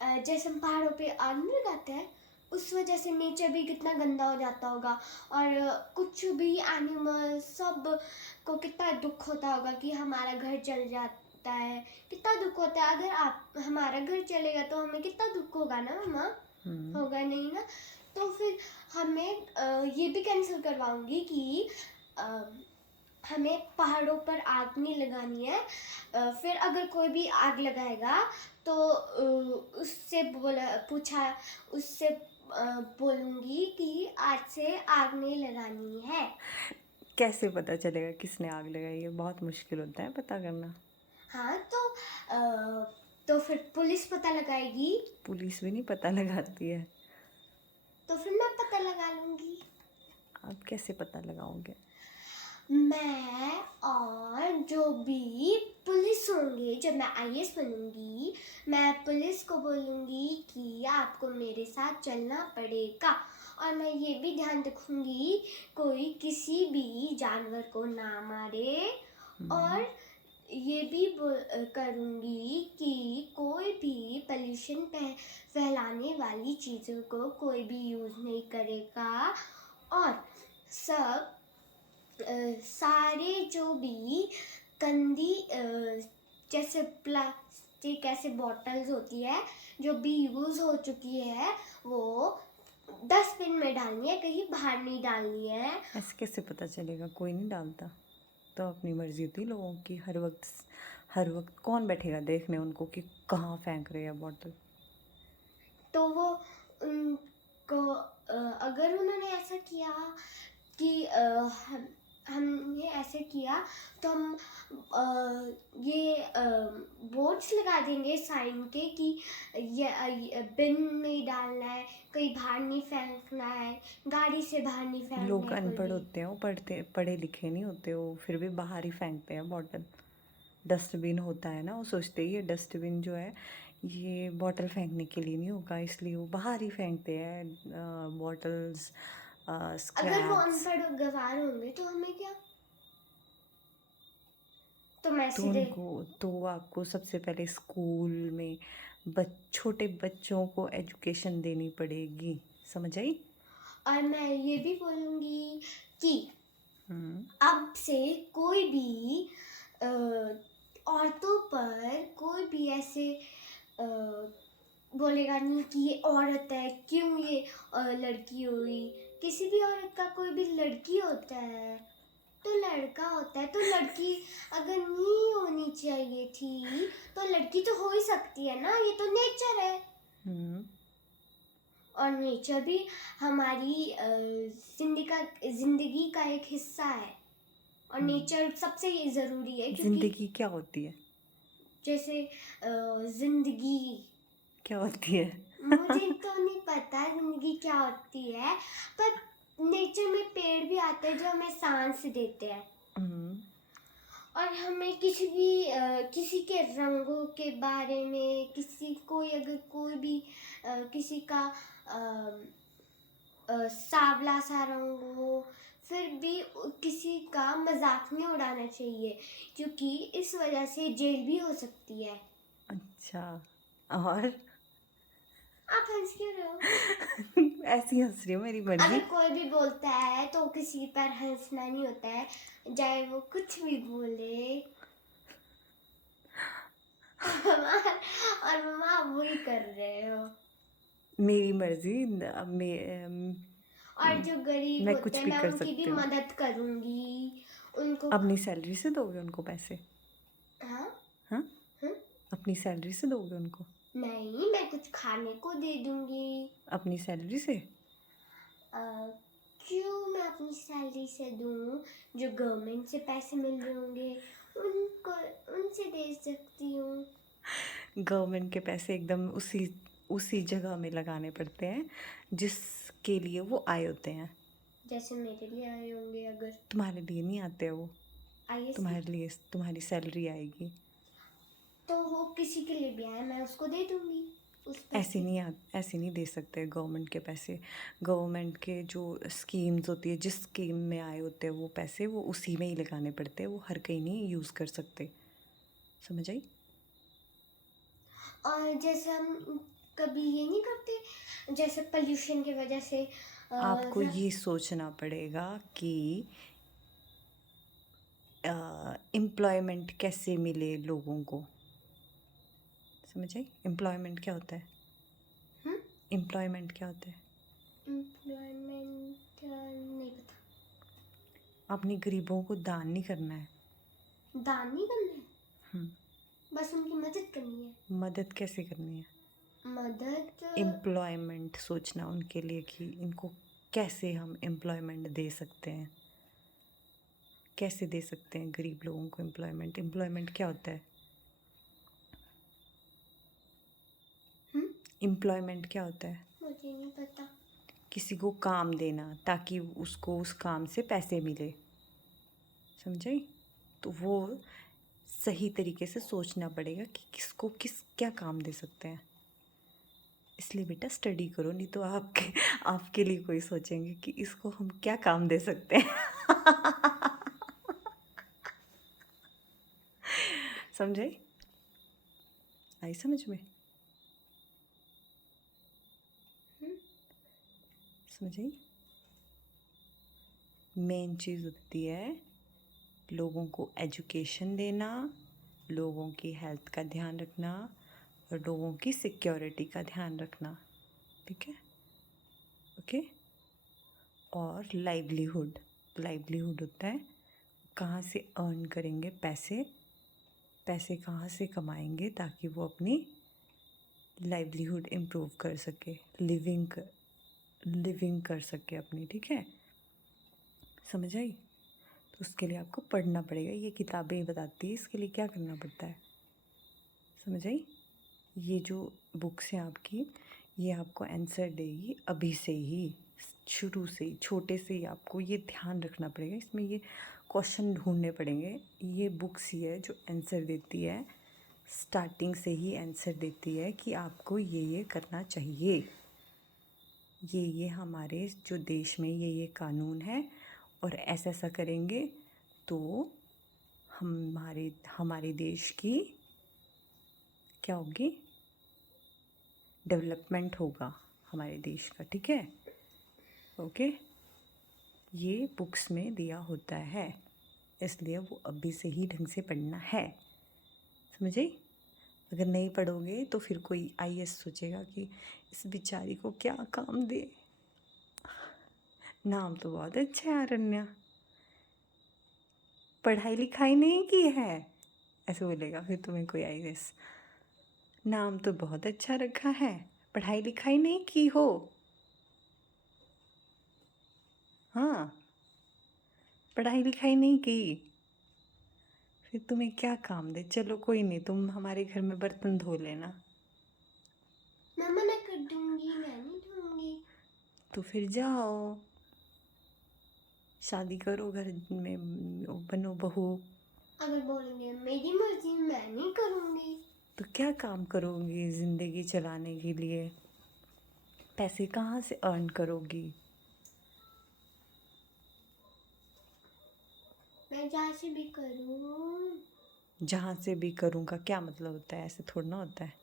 जैसे हम पहाड़ों पे आग नहीं लगाते हैं, उस वजह से नेचर भी कितना गंदा हो जाता होगा। और कुछ भी एनिमल सब को कितना दुख होता होगा कि हमारा घर जल जाता है। कितना दुख होता है, अगर आप हमारा घर चलेगा तो हमें कितना दुख होगा ना मम्मा। होगा नहीं ना। तो फिर हमें ये भी कैंसिल करवाऊंगी कि हमें पहाड़ों पर आग नहीं लगानी है। फिर अगर कोई भी आग लगाएगा तो उससे बोलूंगी कि आज से आग नहीं लगानी है। कैसे पता चलेगा किसने आग लगाई है? बहुत मुश्किल होता है पता करना। हाँ तो फिर पुलिस पता लगाएगी। पुलिस भी नहीं पता लगाती है। तो फिर मैं पता लगा लूंगी। आप कैसे पता लगाओगे? मैं और जो भी पुलिस होंगे, जब मैं आईएएस बनूंगी, मैं पुलिस को बोलूंगी कि आपको मेरे साथ चलना पड़ेगा। और मैं ये भी ध्यान रखूंगी कोई किसी भी जानवर को ना मारे। और ये भी करूंगी कि कोई भी पोल्यूशन फैलाने वाली चीज़ों को कोई भी यूज़ नहीं करेगा। और सब सारे जो भी गंदी जैसे प्लास्टिक ऐसे बॉटल्स होती है जो भी यूज़ हो चुकी है, वो डस्टबिन में डालनी है, कहीं बाहर नहीं डालनी है। ऐसे कैसे पता चलेगा? कोई नहीं डालता। तो अपनी मर्जी होती है लोगों की। हर वक्त कौन बैठेगा देखने उनको कि कहाँ फेंक रहे हैं बॉटल। तो वो उनको अगर उन्होंने ऐसा किया कि हमने ऐसे किया तो हम ये बोर्ड्स लगा देंगे साइन के कि ये बिन में डालना है, कहीं बाहर नहीं फेंकना है, गाड़ी से बाहर नहीं फेंकना लोग है कोई अनपढ़ भी। होते हैं, वो पढ़े लिखे नहीं होते, वो फिर भी बाहर ही फेंकते हैं बॉटल। डस्टबिन होता है ना, वो सोचते ही ये डस्टबिन जो है ये बॉटल फेंकने के लिए नहीं होगा, इसलिए वो बाहर ही फेंकते हैं बॉटल्स, अगर वो स्क्रैप्स। अनपढ़ गवार होंगे तो हमें क्या। तो मैं तो सीधे उनको तो आपको सबसे पहले स्कूल में छोटे बच्चों को एजुकेशन देनी पड़ेगी। समझ आई? और मैं ये भी बोलूँगी कि हम्म। अब से कोई भी अ, औरतों पर कोई भी ऐसे बोलेगा नहीं कि ये औरत है, क्यों ये लड़की हुई। किसी भी औरत का कोई भी लड़की होता है तो लड़का होता है, तो लड़की अगर नहीं होनी चाहिए थी तो लड़की तो हो ही सकती है ना, ये तो नेचर है। हम्म। और नेचर भी हमारी जिंदगी का एक हिस्सा है। और नेचर सबसे ज़रूरी है क्योंकि जिंदगी क्या होती है? जैसे जिंदगी, क्या होती है? मुझे तो नहीं पता जिंदगी क्या होती है, पर नेचर में पेड़ भी आते हैं जो हमें सांस देते हैं। हम्म। और हमें किसी के रंगों के बारे में, अगर कोई भी किसी का सांवला सा रंग हो, फिर भी किसी का मजाक नहीं उड़ाना चाहिए क्योंकि इस वजह से जेल भी हो सकती है। अच्छा। और आप हंस क्यों रहे हो? ऐसी हंस रही हो, मेरी मर्जी। अगर कोई भी बोलता है तो किसी पर हंसना नहीं होता है, चाहे वो कुछ भी बोले। और मम्मा आप वही कर रहे हो। मेरी मर्जी। और जो गरीब मैं होते कुछ हैं भी मैं कर उनकी भी सकती हूँ। मदद करूंगी उनको। अपनी सैलरी से दोगे उनको पैसे? हाँ। हाँ। हाँ? अपनी सैलरी से दोगे उनको? नहीं, मैं कुछ खाने को दे दूंगी। अपनी सैलरी से? अ, क्यों मैं अपनी सैलरी से दूं? जो गवर्नमेंट से पैसे मिल रहे होंगे उनको, उनसे दे सकती हूँ। गवर्नमेंट के पैसे एकदम उसी उसी जगह में लगाने पड़ते हैं जिसके लिए वो आए होते हैं। जैसे मेरे लिए आए होंगे अगर तुम्हारे लिए नहीं आते वो। आईएएस के, तुम्हारे लिए तुम्हारी सैलरी आएगी। तो वो किसी के लिए भी आए मैं उसको दे दूंगी उस ऐसे पैसे। नहीं ऐसे नहीं दे सकते गवर्नमेंट के पैसे। गवर्नमेंट के जो स्कीम्स होती है, जिस स्कीम में आए होते हैं वो पैसे, वो उसी में ही लगाने पड़ते हैं, वो हर कहीं नहीं यूज़ कर सकते। समझ आई? और जैसे हम कभी ये नहीं करते जैसे पोल्यूशन की वजह से आपको ये सोचना पड़ेगा कि एम्प्लॉयमेंट कैसे मिले लोगों को। समझ आई? एम्प्लॉयमेंट क्या होता है? एम्प्लॉयमेंट क्या होता है? एम्प्लॉयमेंट नहीं पता। आपने गरीबों को दान नहीं करना है। दान नहीं करना है, हम्म, बस उनकी मदद करनी है। मदद कैसे करनी है? मदद एम्प्लॉयमेंट सोचना उनके लिए कि इनको कैसे हम एम्प्लॉयमेंट दे सकते हैं, कैसे दे सकते हैं गरीब लोगों को एम्प्लॉयमेंट। एम्प्लॉयमेंट क्या होता है? एम्प्लॉयमेंट क्या होता है? मुझे नहीं पता। किसी को काम देना ताकि उसको उस काम से पैसे मिले। समझे? तो वो सही तरीके से सोचना पड़ेगा कि किसको क्या काम दे सकते हैं। इसलिए बेटा स्टडी करो, नहीं तो आपके लिए कोई सोचेंगे कि इसको हम क्या काम दे सकते हैं। समझे? आई समझ में? समझ आई? मेन चीज़ होती है लोगों को एजुकेशन देना, लोगों की हेल्थ का ध्यान रखना और लोगों की सिक्योरिटी का ध्यान रखना। ठीक है? ओके। और लाइवलीहुड होता है कहाँ से अर्न करेंगे पैसे, पैसे कहाँ से कमाएंगे ताकि वो अपनी लाइवलीहुड इम्प्रूव कर सके, लिविंग कर सके अपनी। ठीक है? समझ आई? तो उसके लिए आपको पढ़ना पड़ेगा। ये किताबें बताती है इसके लिए क्या करना पड़ता है। समझ आई? ये जो बुक्स हैं आपकी, ये आपको आंसर देगी अभी से ही, शुरू से ही, छोटे से ही आपको ये ध्यान रखना पड़ेगा। इसमें ये क्वेश्चन ढूंढने पड़ेंगे। ये बुक्स ही है जो आंसर देती है, स्टार्टिंग से ही आंसर देती है कि आपको ये करना चाहिए। ये हमारे जो देश में ये कानून है और ऐसा करेंगे तो हमारे देश की क्या होगी? डेवलपमेंट होगा हमारे देश का। ठीक है? ओके। ये बुक्स में दिया होता है, इसलिए वो अभी से ही ढंग से पढ़ना है। समझ आई? अगर नहीं पढ़ोगे तो फिर कोई आईएएस सोचेगा कि इस बेचारी को क्या काम दे, नाम तो बहुत अच्छा है अरण्या, पढ़ाई लिखाई नहीं की है, ऐसे बोलेगा फिर तुम्हें कोई आईएएस। नाम तो बहुत अच्छा रखा है, पढ़ाई लिखाई नहीं की हो। हाँ, पढ़ाई लिखाई नहीं की, फिर तुम्हें क्या काम दे। चलो कोई नहीं, तुम हमारे घर में बर्तन धो लेना। मैं मना कर दूंगी, मैं नहीं धोऊंगी। तो फिर जाओ शादी करो, घर में बनो बहू। अगर बोलेंगे मेरी मर्जी, मैं नहीं करूंगी। तो क्या काम करोगी ज़िंदगी चलाने के लिए? पैसे कहाँ से अर्न करोगी? मैं जहाँ से भी करूँ। जहाँ से भी करूँ का क्या मतलब होता है? ऐसे थोड़ा ना होता है।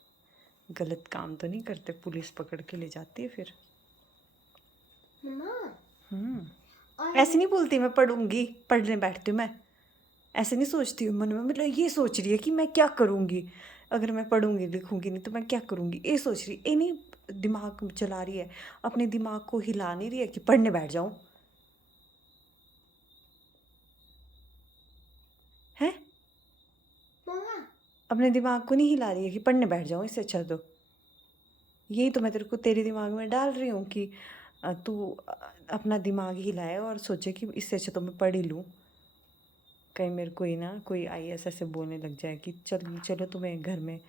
गलत काम तो नहीं करते, पुलिस पकड़ के ले जाती है फिर। मम्मा और ऐसे नहीं बोलती मैं पढ़ूंगी, पढ़ने बैठती हूँ मैं, ऐसे नहीं सोचती हूँ मन में। मतलब ये सोच रही है कि मैं क्या करूँगी, अगर मैं पढ़ूंगी लिखूंगी नहीं तो मैं क्या करूँगी, ये सोच रही। ये नहीं दिमाग चला रही है, अपने दिमाग को हिला नहीं रही है कि पढ़ने बैठ जाऊँ। है? मम्मा अपने दिमाग को नहीं हिला रही है कि पढ़ने बैठ जाऊँ, इससे अच्छा तो यही तो मैं तेरे दिमाग में डाल रही हूँ कि तू अपना दिमाग हिलाए और सोचे कि इससे अच्छा तो मैं पढ़ ही लूँ। कहीं मेरे को ही ना कोई आईएएस ऐसे बोलने लग जाए कि चलो तुम्हें घर में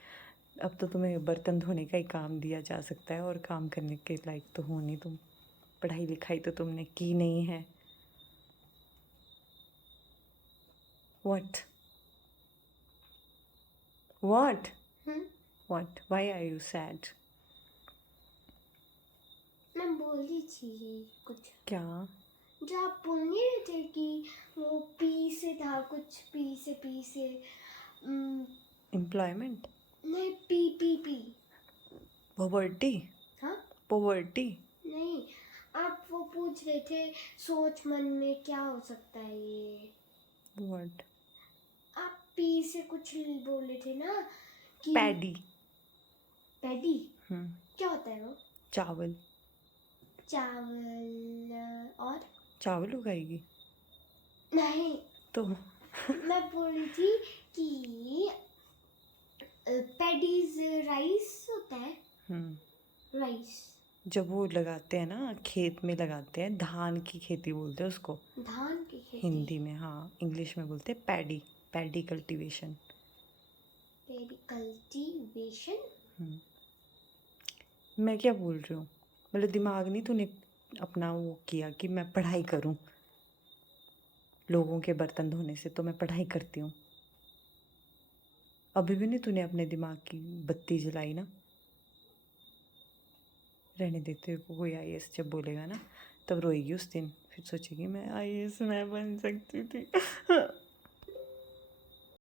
अब तो तुम्हें बर्तन धोने का ही काम दिया जा सकता है और काम करने के लायक तो हो नहीं तुम, पढ़ाई लिखाई तो तुमने की नहीं है। What what what why are you sad? मैं बोली थी कुछ, क्या? जो आप बोल नहीं रहे थे कि वो पी से था, कुछ पी से एम्प्लॉयमेंट? नहीं, पी पी पी पॉवर्टी हाँ पॉवर्टी नहीं, आप वो पूछ रहे थे सोच मन में क्या हो सकता है ये। व्हाट? आप पी से कुछ बोले थे ना कि पैडी। पैडी। हम्म। क्या होता है वो? चावल। चावल और चावल उगाएगी नहीं, तो मैं बोल रही थी कि पैडीज राइस होता है। हम्म। राइस। जब वो लगाते हैं ना, खेत में लगाते हैं, धान की खेती बोलते हैं उसको धान की खेती। हिंदी में। हाँ, इंग्लिश में बोलते हैं paddy. Paddy cultivation. Paddy cultivation. मैं क्या बोल रही हूँ, मतलब दिमाग नहीं तूने अपना वो किया कि मैं पढ़ाई करूँ, लोगों के बर्तन धोने से तो मैं पढ़ाई करती हूँ। अभी भी नहीं तूने अपने दिमाग की बत्ती जलाई ना। रहने देते को, कोई आईएएस जब बोलेगा ना तब रोएगी उस दिन, फिर सोचेगी मैं आईएएस मैं बन सकती थी।